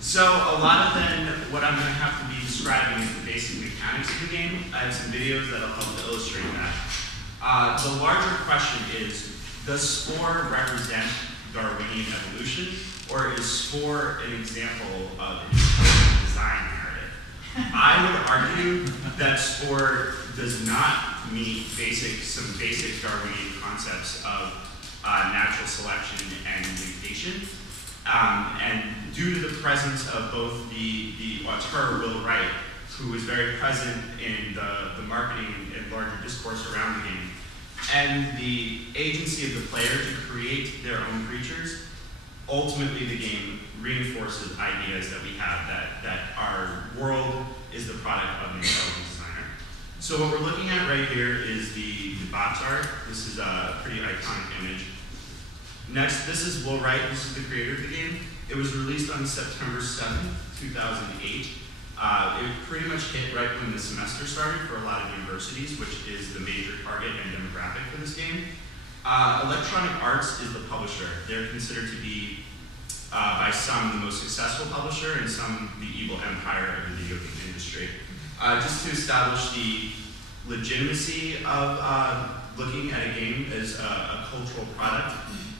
So a lot of then what I'm going to have to be describing is the basic mechanics of the game. I have some videos that will help to illustrate that. The larger question is, does Spore represent Darwinian evolution, or is Spore an example of intelligent design narrative? I would argue that Spore does not meet some basic Darwinian concepts of natural selection and mutation. And due to the presence of both the auteur, Will Wright, who was very present in the marketing and larger discourse around the game, and the agency of the player to create their own creatures, ultimately the game reinforces ideas that we have that our world is the product of an intelligent designer. So what we're looking at right here is the box art. This is a pretty iconic image. Next, this is Will Wright. This is the creator of the game. It was released on September 7th, 2008. It pretty much hit right when the semester started for a lot of universities, which is the major target and demographic for this game. Electronic Arts is the publisher. They're considered to be, by some, the most successful publisher, and some the evil empire of the video game industry. Just to establish the legitimacy of looking at a game as a cultural product,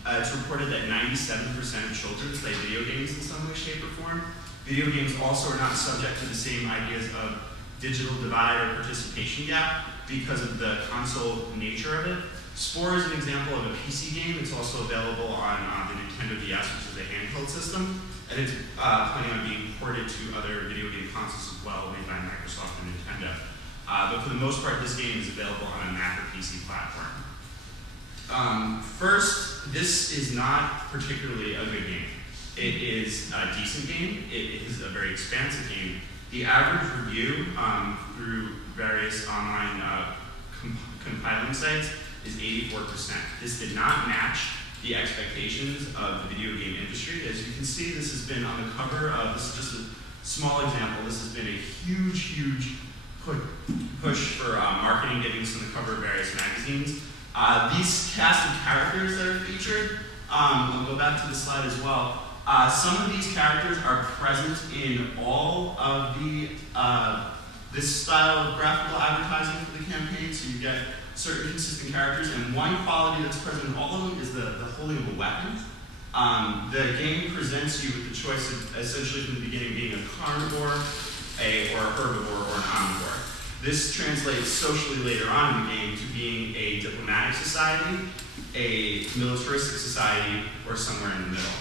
it's reported that 97% of children play video games in some way, shape, or form. Video games also are not subject to the same ideas of digital divide or participation gap because of the console nature of it. Spore is an example of a PC game. It's also available on the Nintendo DS, which is a handheld system, and it's planning on being ported to other video game consoles as well, made by Microsoft and Nintendo. But for the most part, this game is available on a Mac or PC platform. First, this is not particularly a good game. It is a decent game. It is a very expansive game. The average review through various online compiling sites is 84%. This did not match the expectations of the video game industry. As you can see, this has been on the cover of, this is just a small example, this has been a huge push for marketing, getting this on the cover of various magazines. These cast of characters that are featured, I'll go back to the slide as well. Some of these characters are present in all of the this style of graphical advertising for the campaign, so you get certain consistent characters, and one quality that's present in all of them is the holding of a weapon. The game presents you with the choice of essentially from the beginning being a carnivore, or a herbivore, or an omnivore. This translates socially later on in the game to being a diplomatic society, a militaristic society, or somewhere in the middle.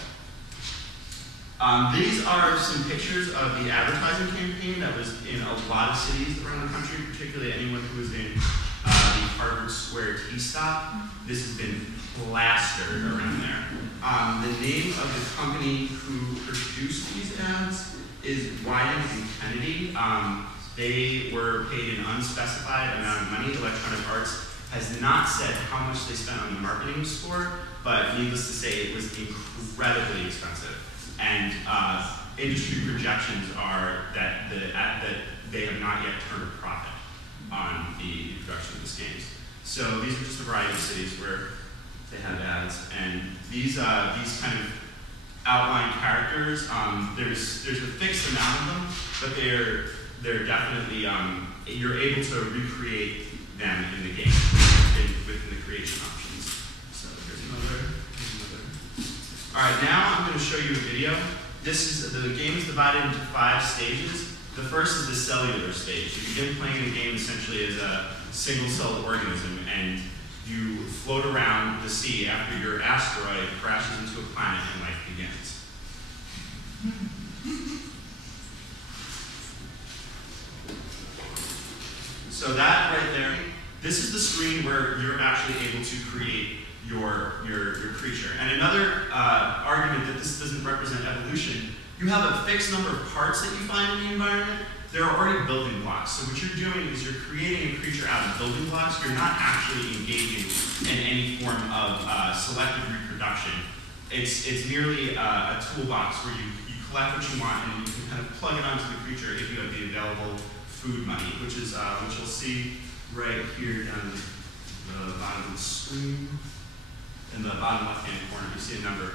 These are some pictures of the advertising campaign that was in a lot of cities around the country, particularly anyone who was in the Harvard Square T-Stop. This has been plastered around there. The name of the company who produced these ads is Wyden and Kennedy. They were paid an unspecified amount of money. Electronic Arts has not said how much they spent on the marketing score, but needless to say, it was incredibly expensive. And industry projections are that they have not yet turned a profit on the production of this game. So these are just a variety of cities where they have ads, and these kind of outline characters. There's a fixed amount of them, but they're definitely you're able to recreate them in the game within the creation options. So here's another. All right, now I'm going to show you a video. The game is divided into 5 stages. The first is the cellular stage. You begin playing the game essentially as a single-celled organism, and you float around the sea after your asteroid crashes into a planet and life begins. So that right there, this is the screen where you're actually able to create your creature. And another argument that this doesn't represent evolution, you have a fixed number of parts that you find in the environment. There are already building blocks. So what you're doing is you're creating a creature out of building blocks. You're not actually engaging in any form of selective reproduction. It's merely a toolbox where you collect what you want and you can kind of plug it onto the creature if you have the available food money, which you'll see right here down the bottom of the screen. In the bottom left-hand corner, you see a number.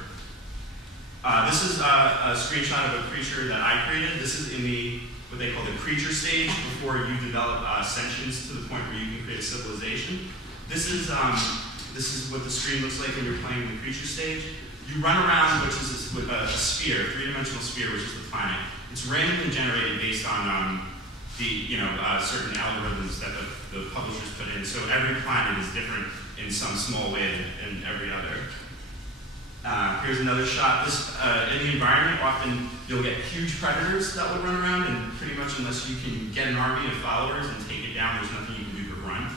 This is a screenshot of a creature that I created. This is in the what they call the creature stage before you develop sentience to the point where you can create a civilization. This is what the screen looks like when you're playing in the creature stage. You run around, which is with a sphere, three-dimensional sphere, which is the planet. It's randomly generated based on certain algorithms that the publishers put in. So every planet is different in some small way than every other. Here's another shot. In the environment, often you'll get huge predators that will run around, and pretty much unless you can get an army of followers and take it down, there's nothing you can do but run.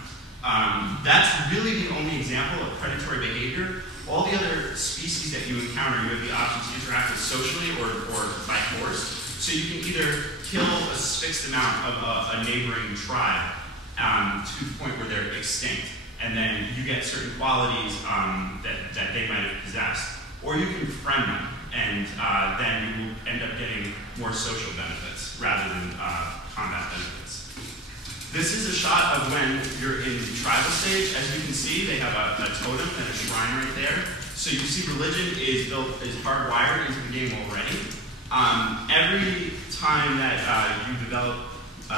That's really the only example of predatory behavior. All the other species that you encounter, you have the option to interact with socially or by force. So you can either kill a fixed amount of a neighboring tribe to the point where they're extinct, and then you get certain qualities that they might have possessed. Or you can befriend them, and then you will end up getting more social benefits rather than combat benefits. This is a shot of when you're in the tribal stage. As you can see, they have a totem and a shrine right there. So you see religion is hardwired into the game already. Every time that you develop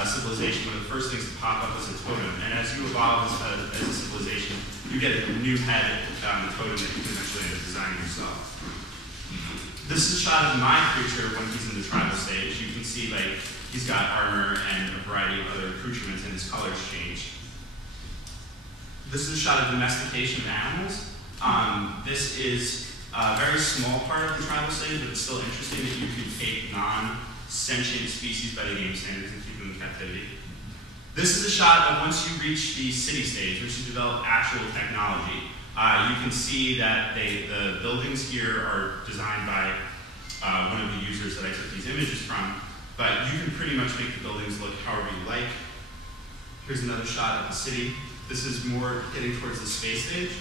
civilization, one of the first things to pop up is a totem. And as you evolve as a civilization, you get a new head totem that you can eventually end up designing yourself. This is a shot of my creature when he's in the tribal stage. You can see he's got armor and a variety of other accoutrements, and his colors change. This is a shot of domestication of animals. This is a very small part of the tribal stage, but it's still interesting that you can take non-sentient species by the game standards and keep them in captivity. This is a shot of once you reach the city stage, which is develop actual technology. You can see that the buildings here are designed by one of the users that I took these images from, but you can pretty much make the buildings look however you like. Here's another shot of the city. This is more getting towards the space stage.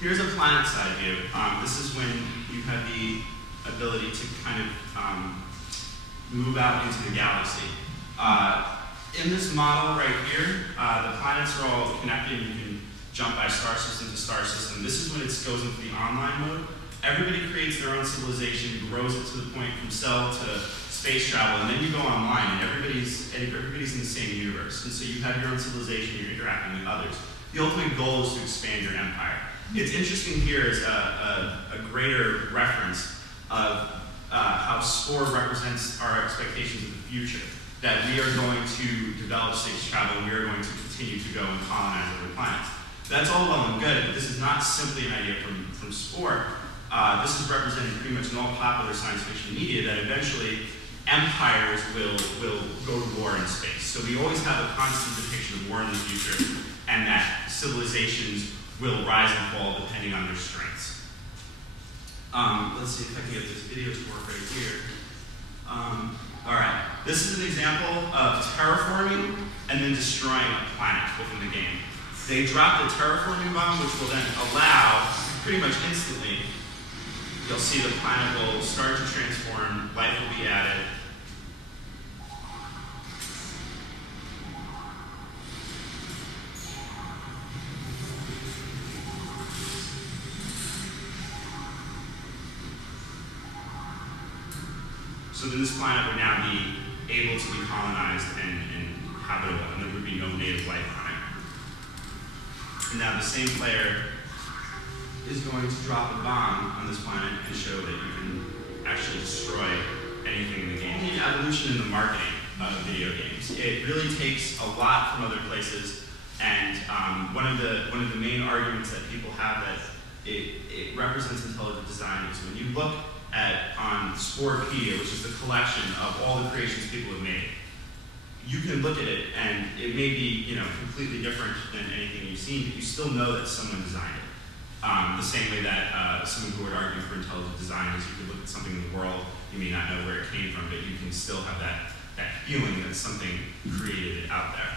Here's a planet side view. This is when you have the ability to kind of move out into the galaxy. In this model right here, the planets are all connected. You can jump by star system to star system. This is when it goes into the online mode. Everybody creates their own civilization, grows it to the point from cell to space travel, and then you go online, and everybody's in the same universe. And so you have your own civilization, you're interacting with others. The ultimate goal is to expand your empire. It's interesting here is a greater reference of how SPORE represents our expectations of the future, that we are going to develop space travel, and we are going to continue to go and colonize other planets. That's all well and good, but this is not simply an idea from SPORE. This is represented pretty much in all popular science fiction media, that eventually empires will go to war in space. So we always have a constant depiction of war in the future, and that civilizations will rise and fall depending on their strengths. Let's see if I can get this video to work right here. All right, this is an example of terraforming and then destroying a planet within the game. They drop the terraforming bomb, which will then allow, pretty much instantly, you'll see the planet will start to transform, life will be added. So then this planet would now be able to be colonized and habitable, and there would be no native life on it. And now the same player is going to drop a bomb on this planet and show that you can actually destroy anything in the game. The evolution in the marketing of video games. It really takes a lot from other places, and one of the main arguments that people have that it represents intelligent design is when you look on Sporepedia, which is the collection of all the creations people have made. You can look at it, and it may be completely different than anything you've seen, but you still know that someone designed it. The same way that someone who would argue for intelligent design is you could look at something in the world, you may not know where it came from, but you can still have that feeling that something created it out there.